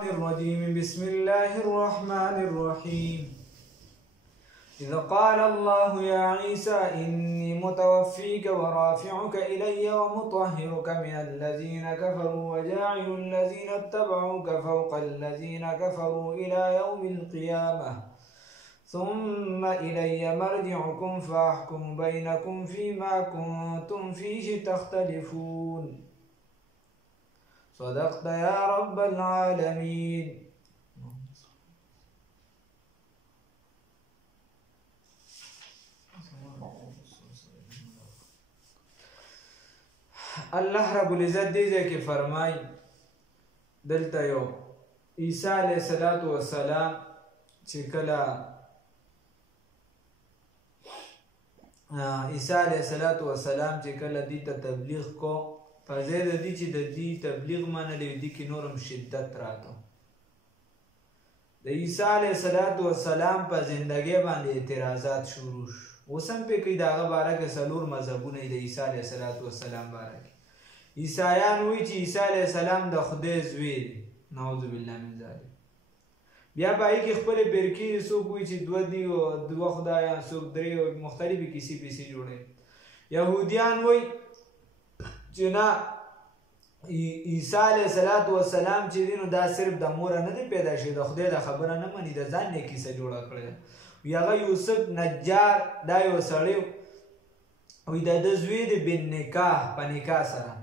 الرجيم بسم الله الرحمن الرحيم إذ قال الله يا عيسى إني متوفيك ورافعك إلي ومطهرك من الذين كفروا وجاعل الذين اتبعوك فوق الذين كفروا إلى يوم القيامة ثم إلي مرجعكم فأحكم بينكم فيما كنتم فيه تختلفون صدقت يا رب العالمين. الله رب العزت دې ځای کې فرمایي دلته یو عیسی علیه السلام چې کله عیسی علیه السلام چې کله دې ته تبلیغ کو په ځای د دې چې د دې تبلیغ منلی دې کې نورم شدت راته د عیسی علیه السلام په زندګۍ باندې اعتراضات شروع شو. اوس هم پکې د هغه باره کې څلور مذهبونه د عیسی علیه السلام باره کې. عیسایان وایي چې عیسی علیه السلام د خدای زوی دی، نعوذ بالله من ذلک. بیا په هغې کې خپلې فرقې دي، څوک وایي چې دوه دي او دوه خدایان، څوک درې، مختلفې کیسې پیسې جوړوي. یهودیان وایي چې نه، عیسی علیه السلام چې دی نو دا صرف د موره نه دی پیدا شوی، د خدای د خبره نه مني، د ځان نه کیسه جوړه کړې ده. وی هغه یوسف نجار دا یو سړی وی د ده زوی دی بن نکاح په نکاح سره.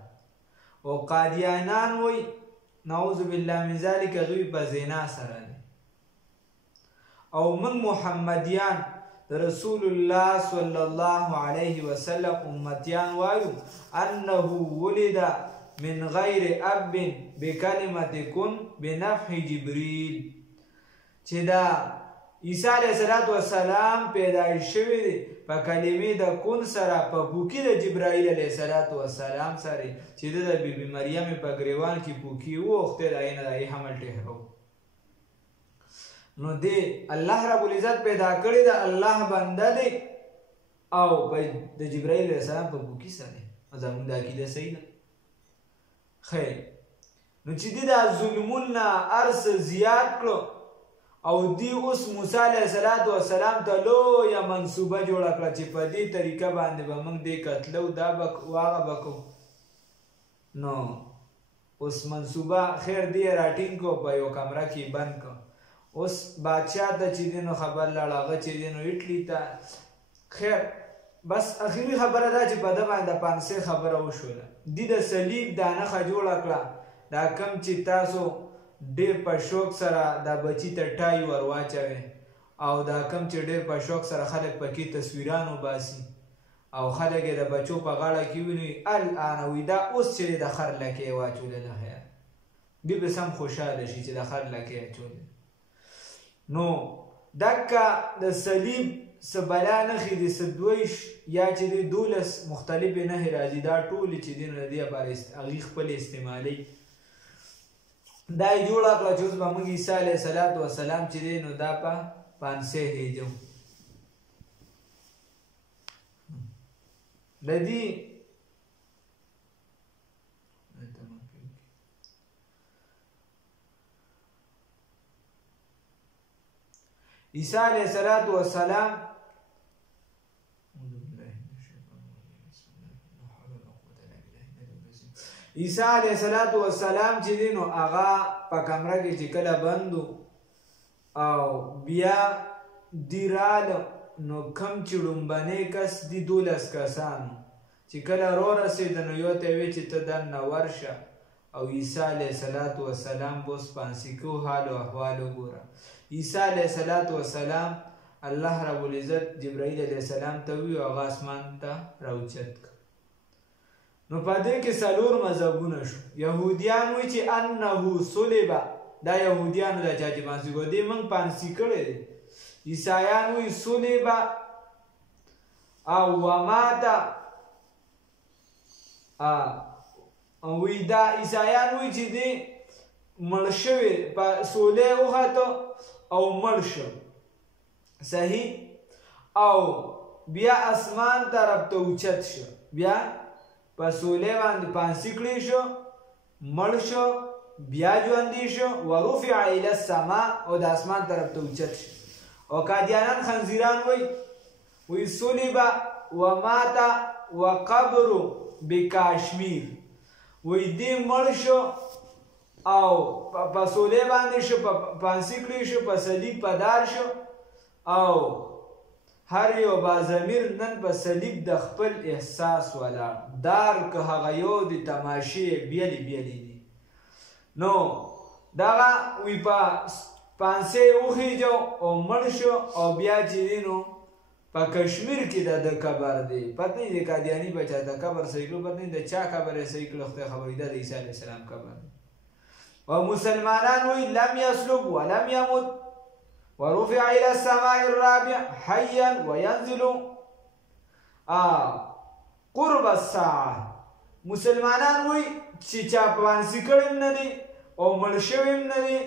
او قادیانان وی نعوذ بالله من ذلک هغوی په زنا سره دی. او من محمدیان د رسول الله صلی الله علیه وسلم امتیان وایو انه ولد من غیر اب بکلمة کن بنفح جبریل، چې دا عیسی علیه السلام پیدایش شوی دی په کلمې د کن سره، په پوکي د جبرائیل علیه السلام سره، چې د بیبي مریم په ګریوان کې پوکي ووخته د هغې نه د هغې حمل ټهرو. نو دی الله رب العزت پیدا کړی د الله بنده دی او د جبرائیل علیه السلام په پوکي سره. زموږ د عقیده صحیح ده؟ خیر، نو چې دی دا ظلمونه هر څه زیات کړو او دی اوس موسی علیه السلام ته لویه منصوبه جوړه کړه چې په دې طریقه باندې به موږ دې قتلو، دا به هغه به کوو. نو اوس منصوبه خیر دی راټینګ کو، په یو کمره کې بند کو. اوس بادشاه ته چې دی نو خبر لاړ، هغه چې دی نو اټلي ته. خیر بس اخري خبره دا چې په ده باندې د پانسۍ خبره وشوله. دی د صلیب دا نښه جوړه کړه، دا کم چې تاسو ډیر په شوق سره دا بچی ته ټای ور واچوي، او دا کم چې ډیر په شوق سره خلک پکې تصویران وباسي او خلک یې د بچو په غاړه کې ویني، الان وي دا اوس چې د خر لکۍ یې واچولې، خیر دوی به سم خوشحاله شي چې د خر لکۍ یې اچولې. نو دکه د صلیب څه بلا نښې دي، څه دویش یا چې دی 12 مختلفې نښې راځي، دا ټولې چې دي نو د دې لپاره هغې خپلې استعمالوي. دا یې جوړه کړه چې اوس به موږ عیسی علیه السلام چې دی نو دا په پانسۍ هیجو. د دې عیسی علیه السلام عیسی علیه السلام چې دی نو هغه په کمره کې چې کله بندو او بیا دی راله، نو کم چې ړومبنی کس دي 12 کسانو چې کله رارسېده نو یو ته یې ویې چې ته دننه ورشه او عیسی علیه السلام به اوس پانسیکو حال و احوال وګوره. عیسی علیه السلام الله رب العزت جبرائیل علیه السلام ته ووایي او هغه اسمان ته راوچت کړه. نو په دې کې څلور مذهبونه شو. یهودیان وایي چې انه صلبه، دا یهودیانو دا چا چې پانسي کړو دې موږ پانسي کړی دی. عیسایان وایي صلبه او وماته، وی دا عیسایان وایي چې دی مړ شوی، په سولی یې وخته او مړ شو، صحیح، او بیا اسمان طرف ته اوچت شو، بیا په سولی باندې پانسي کړی شو، مړ شو، بیا ژوندي شو ورفع الی السما او د اسمان طرف ته اوچت شو. او قادیانان خنزیران وی صلب ومات وقبر بکاشمیر، وی دی مړ شو او په سولې باندې شو، په پانسي کړی شو، په صلیب په دار شو، او هر یو بازمیر نن په صلیب د خپل احساس ولاړ. دار که هغه یو د تماشې بیلې بیلې دي. نو دغه وی په پانسې وخیجو او مړ شو او بیا چې دی نو په کشمیر کې د قبر دی. پته نه د قادیاني بچا د قبر صحیح کړو، پته نه د چا قبر یې صحیح کړو، خدای خبر دی د عیسی علیه السلام قبر دی. او مسلمانان وی لم یسلب ولم یمت ورفع الى السماء الرابع حیا وینزل قرب الساعه. مسلمانان وی چې چا پانسي کړم نه دی او مړ شویم نه دی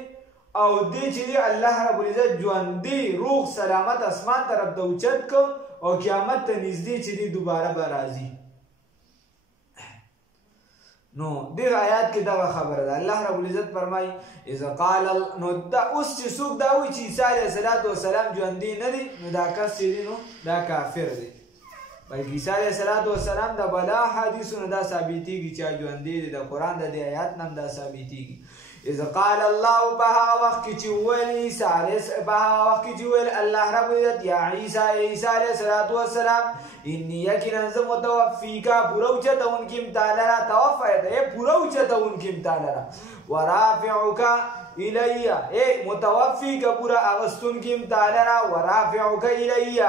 او دې چې دی الله رب العزت ژوندي روغ سلامت اسمان طرف ته اوچت کو او قیامت ته نږدې چې دی دوباره به راځي. نو دغه آیات کې دغه خبره ده. الله رب العزت فرمایي اذا قال نو دا اوس چې څوک دا وایي چې عیسی علیه السلام ژوندي نه دی نو دا کس چې دی نو دا کافر دی. بلکې عیسی علیه السلام د بلا حدیثونو دا ثابتېږي چې ژوندي دی، د قرآن د دې آیات نه هم دا ثابتېږي. اذا قال الله په هغه وخت کې چې وویل عیسی علیه په هغه وخت کې چې وویل الله رب العزت یا عیسی علیه السلام انی یقینا زه متوفیکا پوره اوچتونکي یم تا لره، توفیت ای پوره اوچتونکي یم تا لره، ورافعک الی ای متوفیکا پوره اغستونکي یم تا لره، ورافعک الی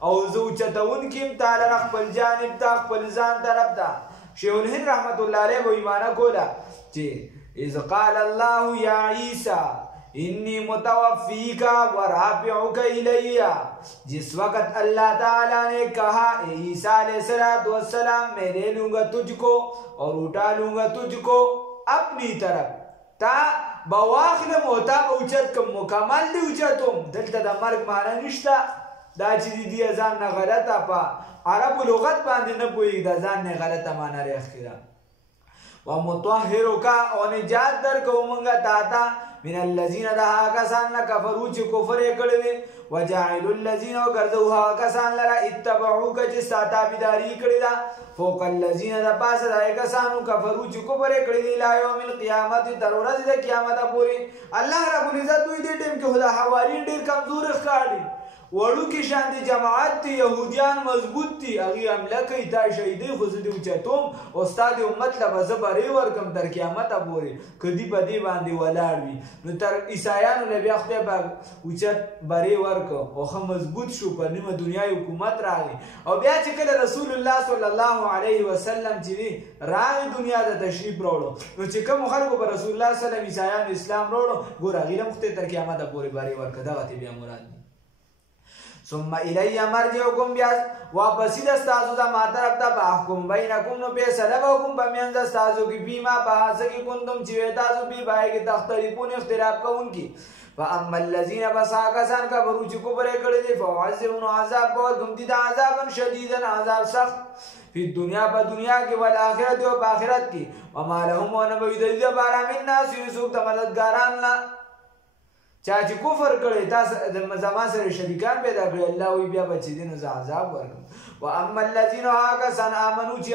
او زه اوچتونکي یم تا لره خپل جانب ته خپل ځان طرف ته. شیخ الهند رحمت الله علیه به ایمانه کوله چې اذ قال الله یا عیسی انی متوفیکا ورافعک الی، جس وقت اللہ تعالیٰ نے کہا اے عیسیٰ علیہ السلام میں لے لوں گا تجھ کو اور اٹھا لوں گا تجھ کو اپنی طرف، تا بواخلم ہوتا اوچت کم مکمل دی اوچتم. دلتا دا مرگ مانا نشتا، دا چیزی دی ازان نا غلطا پا عرب لغت باندی نپوئی دا ازان نا غلطا مانا ریخ کرا. ومطهرک او نجات در کو منگا تاتا من الذین دها کسان کفروا چې کفر یې کړی دی، وجعل الذین او ګرځو کسان لره اتبعوک چې ستا تابعداري کړې ده، فوق الذین د پاسه د کسانو کفروا چې کفر یې کړی دی لا یوم القیامت تر ورځې د قیامت پورې. الله رب العزت دوی دې ټیم کې خدا حوارین ډېر کمزور ښکاري، وړو کې شان دي جماعت دي یهودیان مضبوط دي، هغې حمله کوي تا شهیدوي خو زه دې اوچتوم او ستا د امت له به زه برې ورکړم تر قیامته پورې که دوی په دې باندې ولاړ وي. نو تر عیسایانو له بیا خدای پاک اوچت برې ورکړ او ښه مضبوط شو، په نیمه دنیا حکومت راغی. او بیا چې کله رسول الله صلی الله علیه وسلم چې دی راغی دنیا ته تشریف راوړو، نو چې کومو خلکو په رسول الله صلی الله علیه وسلم عیسایانو اسلام راوړو، ګوره هغې هم خدای تر قیامته پورې برې ورکړه. دغه ته بیا مراد دی. ثم الی مرجعکم بیا واپسی د ستاسو د ما طرف ته فاحکم بینکم نو فیصله به وکړم په منځ د ستاسو کې فیما په هڅه کې کنتم چې وی تاسو بې بای کې تختلفون اختلاف کوونکي. فاما الذین بس هغه کسان کفروا چې کفر یې کړی دی فاعذبهم عذاب به ورکړم دي ته عذابا شدیدا عذاب سخت فی دنیا په دنیا کې والآخرت او په آخرت کې. وما لهم او نه به وي د دې لپاره من ناصرین څوک د مددګاران نه. چا چې کفر کړی تاسو زما سره شریکان پیدا کړي الله وی بیا به چې دی نو زه عذاب ورکړم. واما الذین هغه کسان آمنو چې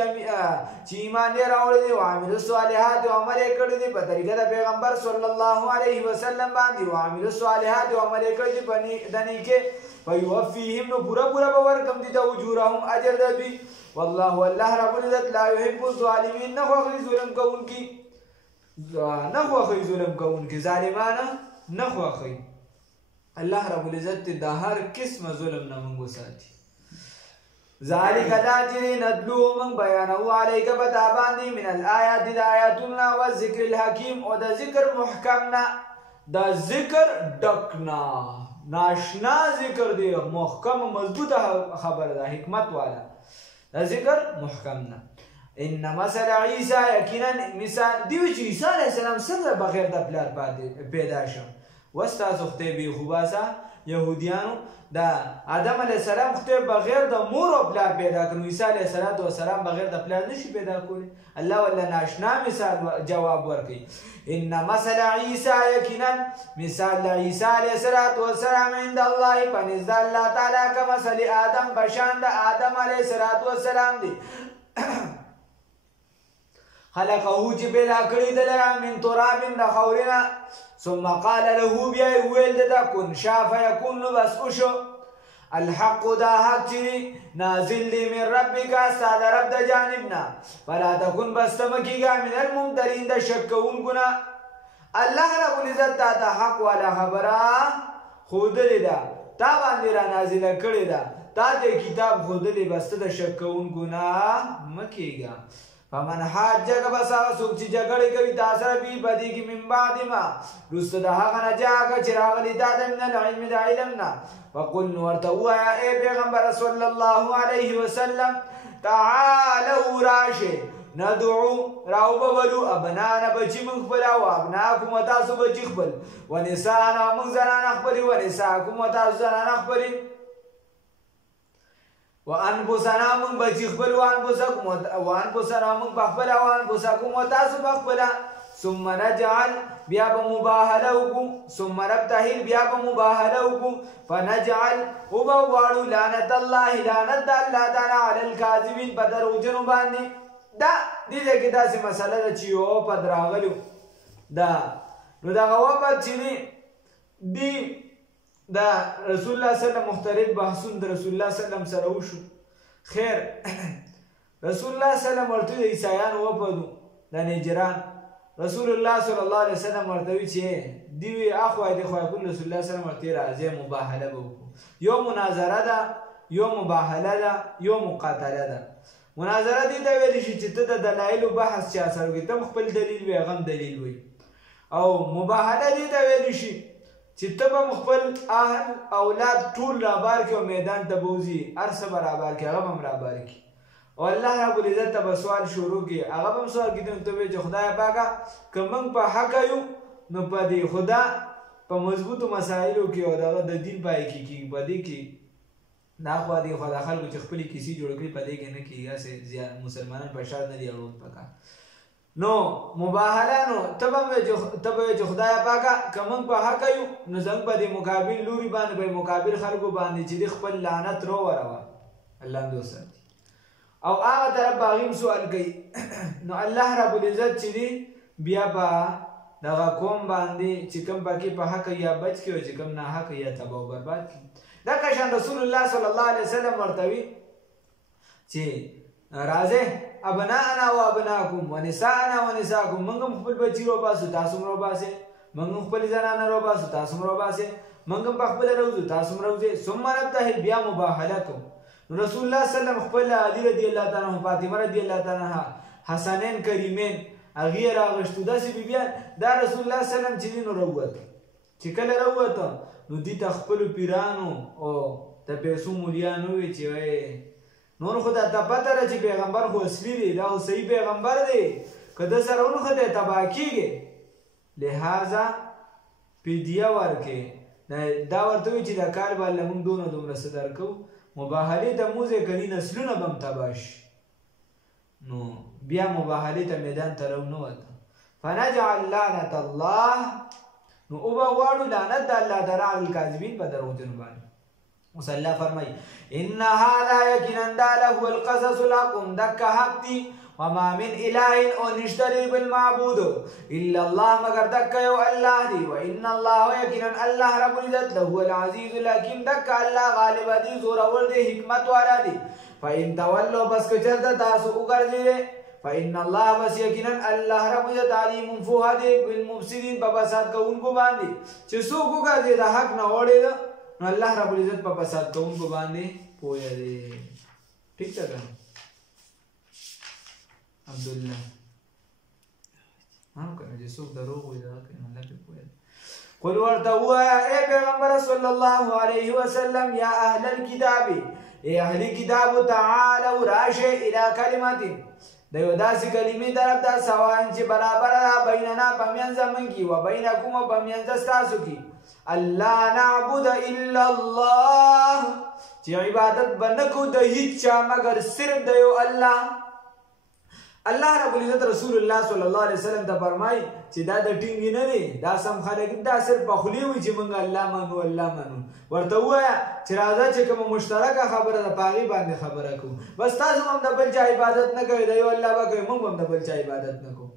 ایمان یې راوړی دی وعملوا الصالحات او عمل یې کړی دی په طریقه د پیغمبر صلی الله علیه وسلم باندې وعملوا الصالحات او عمل یې کړی دی د نیکۍ فیوفیهم نو پوره پوره به ورکړم دي د اجورهم اجر د دوی. والله الله رب العزت لا یحب الظالمین نه خوښوي ظلم کوونکي، نه خوښوي ظلم کوونکي، ظالمانه نه خوښوي. الله رب العزت د هر قسمه ظلم نه موږ وساتي. ذالک دا چې ندلو موږ بیانوو علیک په تا باندې من الآیات د آیاتونه و ذکر الحکیم او د ذکر محکم نه، د ذکر ډک نه ناشنا ذکر دی، محکم مضبوطه خبر ده حکمت والا، د ذکر محکم نه. ان مثل عیسی یقینا مثال دیو چې عیسی علیه السلام څنګه بغیر د پلار پیدا شو وستاسو خدای بې خوباسه يهودیانو دا آدم علیه السلام خدای بغیر د مور او پلار پیدا کړ، عیسی علیه السلام بغیر د پلار نشي پیدا کولی. الله ولا ناشنا مثال جواب ورکړي. ان مثل عیسی یقینا مثال عیسی علیه السلام عند الله پنځ الله تعالی کمثل آدم بشان د آدم علیه السلام دی. خلقه چې پیدا کړی د لرا من تراب د خاورنا ثم قال له بیا ویل د کن شاف یکون بس وشو الحق دا حق چې نازل دی من ربک استاد رب د جانبنا فلا تكن بس تمکیگا من الممترین د شک کوونکنا. الله رب العزت تا حق والا خبره خودلی دا تا باندې را نازله کړی دا تا د کتاب خودلی بس د شک کوونکنا مکیگا. فمن حاجک بس هغه څوک چې جګړې کوي تا سره بي بدی کې من بعد ما وروسته د هغه نه جاګه چې راغلی تا د من العلم د علم نه وقل ورته ووایه ای پیغمبر صلی الله علیه وسلم تعالوا راشه ندعو راوبولو ابنانا بچی موږ خپل او ابناکم تاسو بچی خپل ونسانا موږ زنانه خپل ونساکم تاسو زنانه خپل وانفسنا من بچی خپل وانفسنا من بخپل وانفسکم تاسو بخپل ثم نجعل بیا به مباهله وکړو ثم نبتهل بیا به مباهله وکړو فنجعل وبواړو لعنت الله لعنت د الله تعالی علی الکاذبین په دروغجنو باندې. دا دې کې داسې مسله ده چې یو په دراغلو دا نو دغه وخت چې دی دا رسول الله صلی الله علیه وسلم مختلف بحثون د رسول الله صلی الله علیه وسلم سره وشو. خیر رسول الله صلی الله علیه وسلم ورته د عیسایانو وپدو د نجران رسول الله صلی الله علیه وسلم ورته وی چې دی اخو دې خو رسول الله صلی الله علیه وسلم ورته راځي مباهله وکړو. یو مناظره ده یو مباهله ده یو مقاتله ده. مناظره دې ته ویل شي چې ته د دلایل بحث چا سره کوي تم خپل دلیل وي غم دلیل وي او مباهله دې ته ویل شي چې ته به خپل اهل اولاد ټول رابار کې او میدان ته بوزي هر څه برابر کې هغه هم رابار کې او الله رب العزت ته سوال شروع کې هغه هم سوال کې ته وی چې خدای پاکه که موږ په حق یو نو په دې خدا په مضبوطو مسایلو کې او دغه د دین پای کې په دې کې دا خو دې خدا خلکو چې خپل کیسې جوړ کړي په دې کې نه کېږي زیات مسلمانان په شر نه دی اړوند پکار نو مباهله نو تبه چې خدای پاکه که موږ په حق یو نو زموږ په دې مقابل لوري باندې په مقابل خلکو باندې چې خپل لعنت رو وروه الله دې وساتي. او هغه طرف باغیم سوال کوي نو الله رب العزت چې دی بیا به دغه قوم باندې چې کوم پکې په حق یا بچ کړي او چې کوم نه حق یا تباہ او برباد کړي. دا کشان رسول الله صلی الله علیه وسلم ورته وی چې راځه ابناءنا و ابناکم ونساءنا ونساءکم موږ خپل بچی رو باسو تاسو رو باسه موږ خپل زنانه رو باسو تاسو رو باسه موږ په خپل روزو تاسو روزه ثم نبتهل بیا مباهله کوم. رسول الله صلی الله علیه وسلم خپل علی رضی الله تعالی عنہ فاطمه رضی الله تعالی عنها حسنین کریمین هغه راغشتو داسې بیبیان دا رسول الله صلی الله علیه وسلم چې نو وروته چې کله وروته نو دې خپل پیرانو او د پیسو مولیانو وی چې نور خدا ته پته را چې پیغمبر خو اصلي دی دا خو صحیح پیغمبر دی که ده سره ونښته تباه کېږي لہذا فدیه ورکړې دا ورته وایي چې دا کال به له موږ دونه دومره څه درکوو مباهلې ته موزې کني نسلونه به هم تباه شي. نو بیا مباهلې ته میدان ته راونوته فنجعل لعنة الله نو او به غواړو لعنت د الله تعالی علی الکاذبین په دروغجنو باندې. اوس الله فرمایي ان هذا یقینا دا لهو القصص الحق دک حق دی وما من اله او نشتری بالمعبود الا الله مگر دک یو الله دی وان الله یقینا الله رب العزت له العزیز الحکیم دک الله غالب دی زور اور دی حکمت والا دی. فان تولوا بس کچر تاسو وګرځئ فان الله بس یقینا الله رب العزت علیم فوهد بالمفسدین په فساد کوونکو باندې چې څوک وګرځي د حق نه وړي نو الله رب العزت په فساد کوونکو باندې پوهه دی. ٹھیک ده عبدالله هم کنه چې څوک دروغ وایي دا کنه الله په پوهه دی. قل ورته ووایه ای پیغمبر صلی الله علیه وسلم یا اهل الكتاب ای اهل کتاب تعالوا راشه الى کلمت د یو داسې کلمې طرف ته سواء چې برابر ده بیننا په منځ موږ کې و بینکم په منځ ستاسو کې الله نعبد الا الله چې عبادت بنکو د هیڅ چا مگر صرف د یو الله. الله رب العزت رسول الله صلی الله علیه وسلم ته فرمایي چې دا د ټینګ نه دی، دا سم خلک دا صرف په خولي وي چې موږ الله منو الله منو. ورته ووایه چې راځه چې کومه مشترکه خبره ده په هغې باندې خبره کوو. بس تاسو هم د بل چا عبادت نه کوئ، د یو الله به کوئ، موږ هم د بل چا عبادت نه کوو.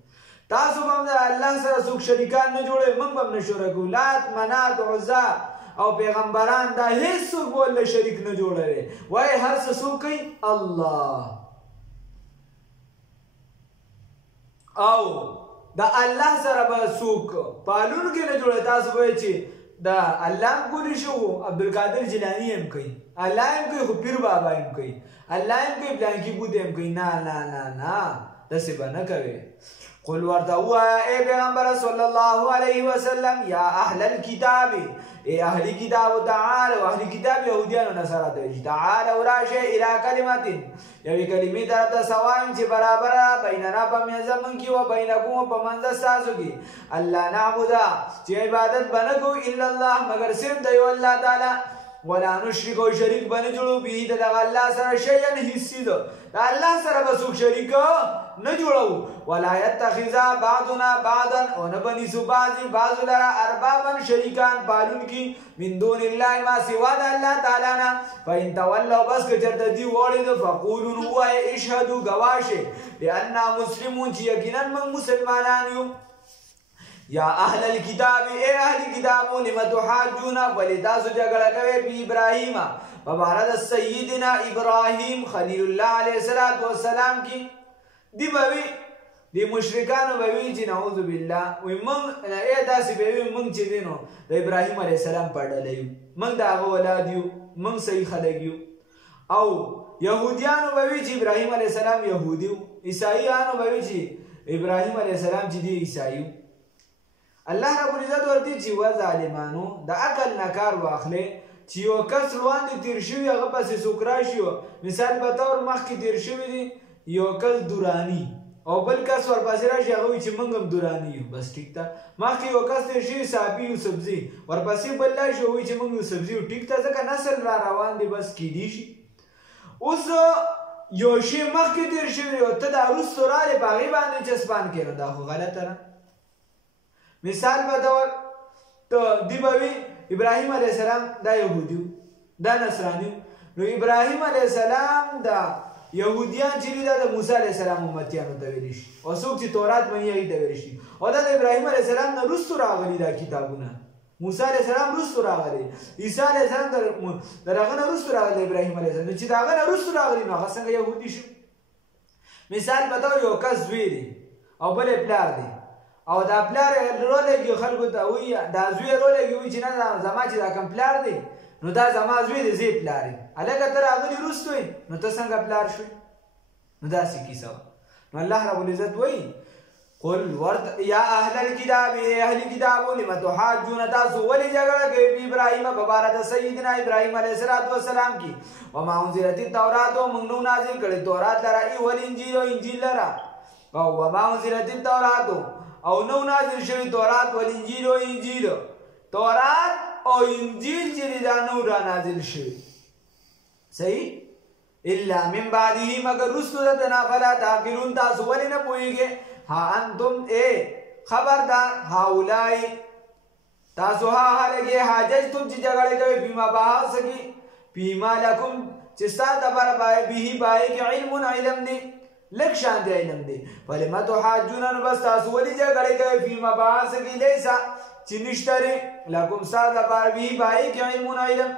تاسو هم د الله سره څوک شریکان نه جوړوئ، موږ هم نه شروع کوو. لات منات عزا او پیغمبران دا هیڅ څوک به له شریک نه جوړوي، وایي هر څه څوک کوي الله. او د الله سره به څوک پالونکي نه جوړوي. تاسو به وایئ چې د الله هم کولی شو، عبدالقادر جیلاني هم کوي، الله هم کوي، خو پیر بابا هم کوي، الله هم کوي، پلانکي بوت هم کوي. نه نه نه نه داسې به نه کوي. قل ورته ووایه ای پیغمبر صلی الله علیه وسلم یا اهل الکتاب، ای اهلی کتابو تعالوا، اهلی کتاب یهودیانو نصارا ته وایي تعالوا راشئ الی کلمة، یوې کلمې طرف ته سواء چې برابره بیننا په منځ زموږ کې و بینکم په منځ ستاسو کې، الله نعبد چې عبادت به نه کوو الا الله مگر صرف د یو الله تعالی، ولا نشرک او شریک به نه جوړو به د دغه الله سره شیئا هیڅ څیز، د الله سره به څوک شریک نه جوړو. ولا یتخذ بعضنا بعضا، او نه به نیسو بعضې بعضو لره اربابا شریکان پالونکي من دون الله ما سوا د الله تعالی نه. فإن تولوا بس که چېرته دوی واړېدو فقولو نو ووایه اشهدو ګواه شئ بأننا مسلمون چې یقینا موږ مسلمانان یو. یا اهل الكتاب، اے اهل کتابو لم تحاجون، ولی تاسو جګړه کوئ په ابراهیم په باره د سیدنا ابراهیم خلیل الله علیه السلام کې. دی به وي دی مشرکانو به وي چې نعوذ بالله وایي موږ داسې به وي موږ چې دی نو د ابراهیم علیه السلام په ډله یو، موږ د هغه اولاد یو، موږ صحیح خلک یو. او یهودیانو به وي چې ابراهیم علیه السلام یهودي و، عیساییانو به وي چې ابراهیم علیه السلام چې دی عیسایي و. الله رب العزت ورته چې و ظالمانو د عقل نه کار واخلئ چې یو کس وړاندې تیر شوي هغه پسې څوک راشي. مثال په طور مخکې تیر شوي دي یو کس دورانی او بل کس ورپسې راشي هغه وایي چې موږ هم دورانی یو، بس ټیک ده. مخکې یو کس تیر شوي صحابي یوسفزي، ورپسې بل راشي وایي چې موږ یوسفزي یو، ټیک ده، ځکه نسل را روان دی، بس کیدی شي. اوس یو شی مخکې تیر شوي او ته دا وروسته راغلې په هغې باندې چسپان کړې، نو دا خو غلطه ده. مثال په طور ته دی به وي ابراهیم علیه السلام دا یهودي و، دا نصراني و. نو ابراهیم علیه السلام دا یهودیان چې دي دا د موسی علیه السلام امتیانو ته ویلی شي، او څوک چې تورات مني هغې ته ویلی شي. او دا د ابراهیم علیه السلام نه وروستو راغلي دا کتابونه. موسی علیه السلام وروستو راغلی، عیسی علیه السلام د هغه نه وروستو راغلی ابراهیم علیه السلام. نو چې د هغه نه وروستو راغلي نو هغه څنګه یهودي شو؟ مثال په طور یو کس زوی دی او بل یې پلار دی، او دا پلار رولېږي خلکو ته وایي دا زوی رولېږي وایي چې نه زما چې دا کوم پلار دی نو دا زما زوی دی، زه یې پلار یم. هلکه ته راغلي وروستو یې نو ته څنګه پلار شوې؟ نو داسې کیسه وه. نو الله رب العزت وایي قل یا اهل الکتاب، ای اهل کتابو لم تحاجون، تاسو ولې جګړه کوئ په ابراهیم په باره د سیدنا ابراهیم علیه السلام کې. وما انزلت التورات، موږ نو نازل کړې تورات لره، ای والانجیل او انجیل لره. او وما انزلت التورات، او نو نازل شوی تورات والانجیل او انجیل، تورات او انجیل چې دا نو را نازل شوی صحیح الا من بعده مگر رسل دنا فلا تعقلون، تاسو ولې نه پوهیږئ. ها انتم اے خبردار هاولای تاسو ها هلګې حاججتم چې جګړې کوئ فیما بحث کې فیما لکم چې ستا دپاره به کې علم دی لږ شان دی علم دی. فلم تحاجون، نو بس تاسو ولې جګړې کوئ فیما بحث کې لیسا چې نشته دی لکم ستا دپاره کې علم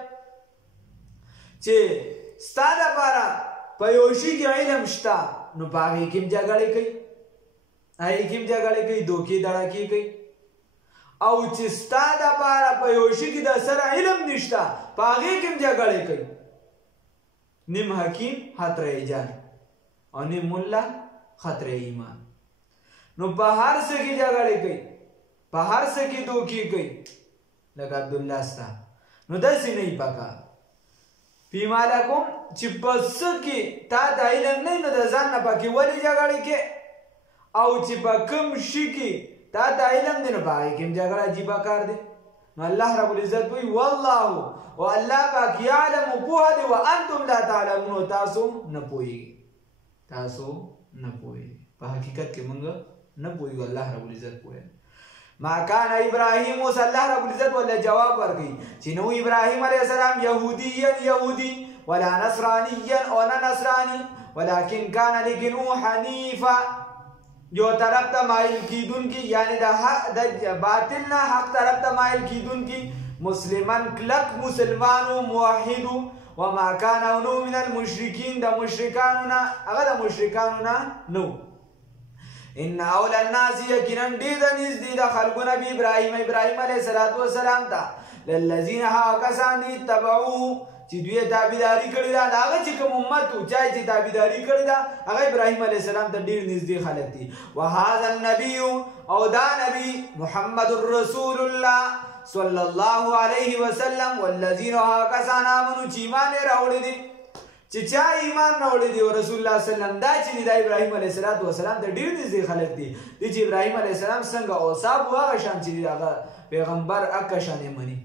چې ستا دپاره په یو شي کې علم شته نو په هغې کې هم جګړې کوي، هغې کې هم جګړې کوي، دوکې دړکې کوي. او چې ستا دپاره په یو شي کې د سره علم نشته په هغې کې هم جګړې کوي. نیم حکیم خطره جان او نیم ملا خطره ایمان. نو په هر څه کې جګړې کوي، په هر څه کې دوکې کوي. لکه عبدالله ستا نو داسې نه یې پکار فیما لکم چې په څه کې تا د علم نه نو د ځان نه پکې ولې جګړې کې، او چې په کوم شي کې تا د علم دی نو په هغې کې هم جګړه عجیبه کار دی. نو الله رب العزت وی والله او الله پاک یعلم پوهه دی وانتم لا تعلمون تاسو نه پوهیږئ په حقیقت کې موږ نه پوهیږو الله رب العزت پوهه ما کان ابراهیم اوس الله رب العزت ولا جواب ورکړي چې نو ابراهیم علیه السلام یهودی ولا نصرانیا او نه نصرانی ولكن كان لیکن او حنیفا جو طرف ته مایل کیدون کی یعنی د باطل نه حق طرف ته مایل کیدون کی مسلمان کلک مسلمانو موحد وما كان نو من المشرکین د مشرکانو نو ان اول الناس یقینا ډیر نږدې د خلقونه به ابراهیم علیه السلام ته للذین ها کسان تبعوه چې دوی تابعداري کړې ده هغه چې کوم امت او چې تابعداري کړې ده هغه ابراهیم علیه السلام ته ډیر نږدې خلک دي وهذا النبي او دا نبی محمد رسول الله صلی الله علیه وسلم والذین کسان آمنوا چې ایمان راوړي دي چې چا ایمان راوړي دي او رسول الله صلی الله علیه وسلم دا چې د ابراهیم علیه السلام ته ډیر نږدې خلک دي چې ابراهیم علیه السلام څنګه اوصاف هغه شان چې هغه پیغمبر اکه شان مني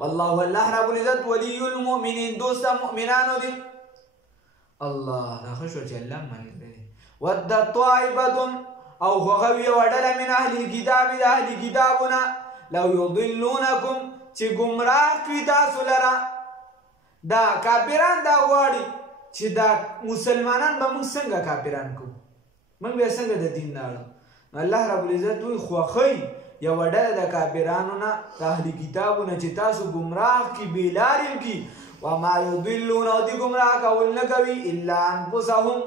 والله الله رب العزت ولی المؤمنین دوست مؤمنانو دی الله دا خوشو چې الله مالک دی ود طائبه او غوی وډل من اهل الكتاب د اهل کتابنا لو يضلونکم چې گمراه کړي تاسو لرا دا کافران دا غواړي چې دا مسلمانان به موږ څنګه کافران کو موږ به څنګه د دین نه الله رب العزت وی خوخی یو ډله د کافرانو نه د اهل کتابونه چې تاسو گمراه کی بیلاریم کی وما یضلون او دی گمراه کول نه کوي الا انفسهم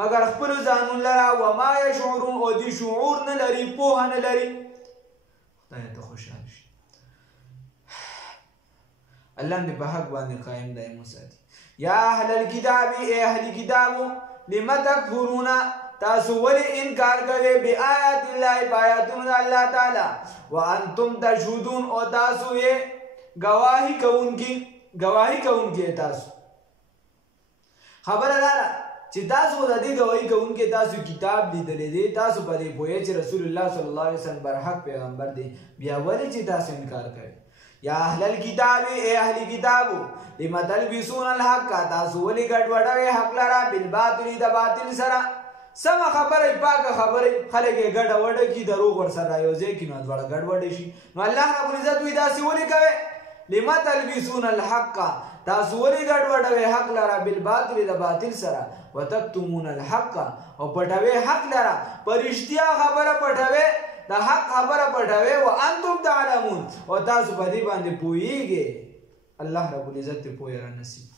مگر خپل ځانون لرا وما یشعرون او دی شعور نه لري پوهه نه لري خدای ته خوشحال شي الله دې په حق باندې قائم دائم وساتي یا اهل الكتاب ای اهل کتابو لم تکفرون تاسو ولی انکار کوي بی آیات الله بآیاتون الله تعالی وانتم تشهدون او تاسو یې گواہی کوونکی تاسو خبره ده چې تاسو د دې گواہی کوونکی تاسو کتاب لیدلې دي تاسو په دې پوهه چې رسول الله صلی الله علیه وسلم برحق پیغمبر دی بیا ولی چې تاسو انکار کوي یا اهل الكتاب ای اهل کتابو لم تلبسون الحق تاسو ولی ګډوډوي حق لرا بالباطل د باطل سره سم خبره پاکه خبره خلک یې ګډه وډه کی دروغ ور سره یوځای کی نو دواړه ګډ وډه شي نو الله رب العزت وی داسې ولي کوي لما تلبسون الحق تاسو ولي ګډ وډه حق لرا بالباطل د باطل سره وتكتمون الحق او پټوي حق لرا پرشتیا خبره پټوي د حق خبره پټوي وانتم تعلمون او تاسو په دې باندې پوهیږئ الله رب العزت په پوهه را نصیب